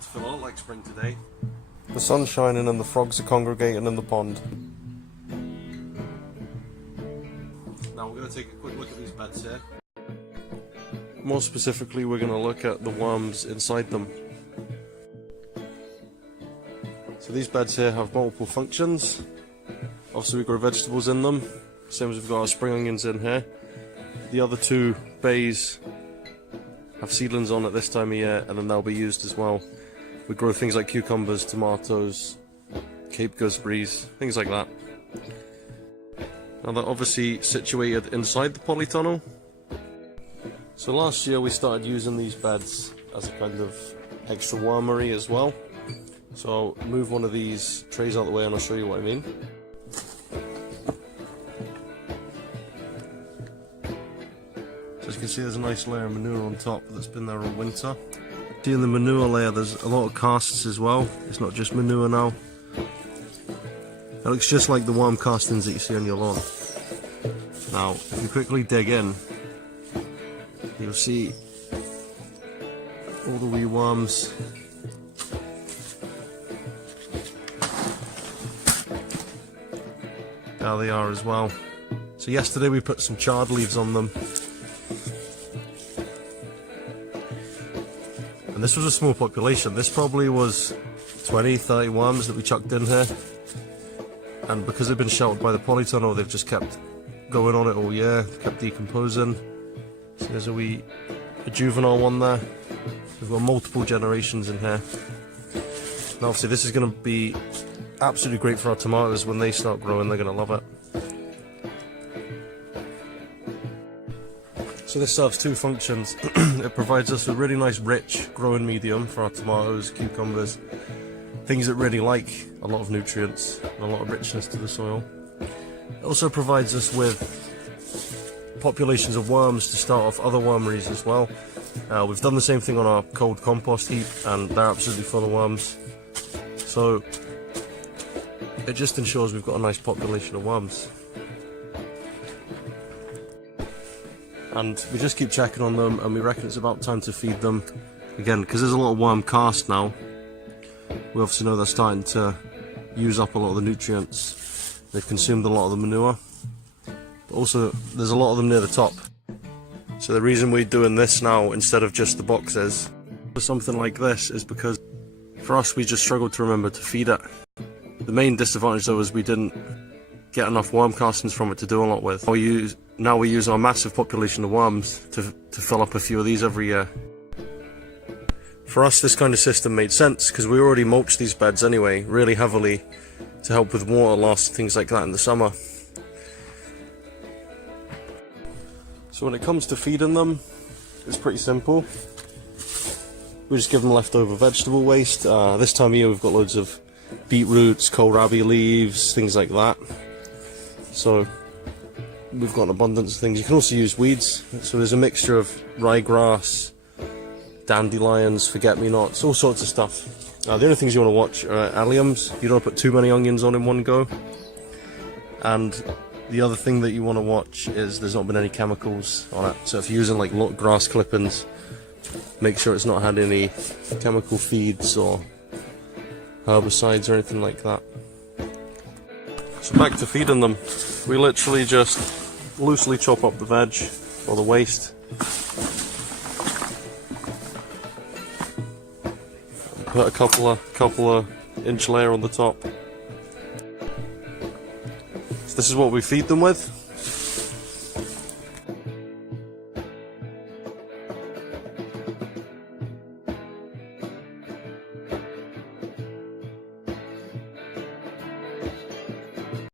to feel a lot like spring today. The sun's shining and the frogs are congregating in the pond. Now we're going to take a quick look at these beds here. More specifically, we're going to look at the worms inside them. So these beds here have multiple functions. Obviously we grow vegetables in them, same as we've got our spring onions in here. The other two bays have seedlings on at this time of year, and then they'll be used as well. We grow things like cucumbers, tomatoes, Cape gooseberries, things like that. Now they're obviously situated inside the polytunnel. So last year we started using these beds as a kind of extra wormery as well. So I'll move one of these trays out of the way and I'll show you what I mean. So as you can see, there's a nice layer of manure on top that's been there all winter. See, in the manure layer there's a lot of casts as well. It's not just manure now. It looks just like the worm castings that you see on your lawn. Now if you quickly dig in, you'll see all the wee worms. There they are as well. So yesterday we put some chard leaves on them. And this was a small population. This probably was 20, 30 worms that we chucked in here. And because they've been sheltered by the polytunnel, they've just kept going on it all year, kept decomposing. So there's a juvenile one there. We've got multiple generations in here. And obviously this is going to be absolutely great for our tomatoes. When they start growing, they're going to love it. So this serves two functions. It provides us with really nice rich growing medium for our tomatoes, cucumbers, things that really like a lot of nutrients and a lot of richness to the soil. It also provides us with populations of worms to start off other wormeries as well. We've done the same thing on our cold compost heap and they're absolutely full of worms. So it just ensures we've got a nice population of worms. And we just keep checking on them, and we reckon it's about time to feed them. Again, because there's a lot of worm cast now, we obviously know they're starting to use up a lot of the nutrients. They've consumed a lot of the manure. But also, there's a lot of them near the top. So the reason we're doing this now instead of just the boxes for something like this is because for us we just struggled to remember to feed it. The main disadvantage though is we didn't get enough worm castings from it to do a lot with. Now we use our massive population of worms to fill up a few of these every year. For us this kind of system made sense because we already mulch these beds anyway really heavily to help with water loss, things like that in the summer. So when it comes to feeding them, it's pretty simple. We just give them leftover vegetable waste. This time of year we've got loads of beetroots, kohlrabi leaves, things like that. So we've got an abundance of things. You can also use weeds. So there's a mixture of ryegrass, dandelions, forget-me-nots, all sorts of stuff. The only things you want to watch are alliums. You don't want to put too many onions on in one go. And the other thing that you want to watch is there's not been any chemicals on it. So if you're using like grass clippings, make sure it's not had any chemical feeds or herbicides or anything like that. So back to feeding them. We literally just loosely chop up the veg or the waste. Put a couple of inch layer on the top. So this is what we feed them with.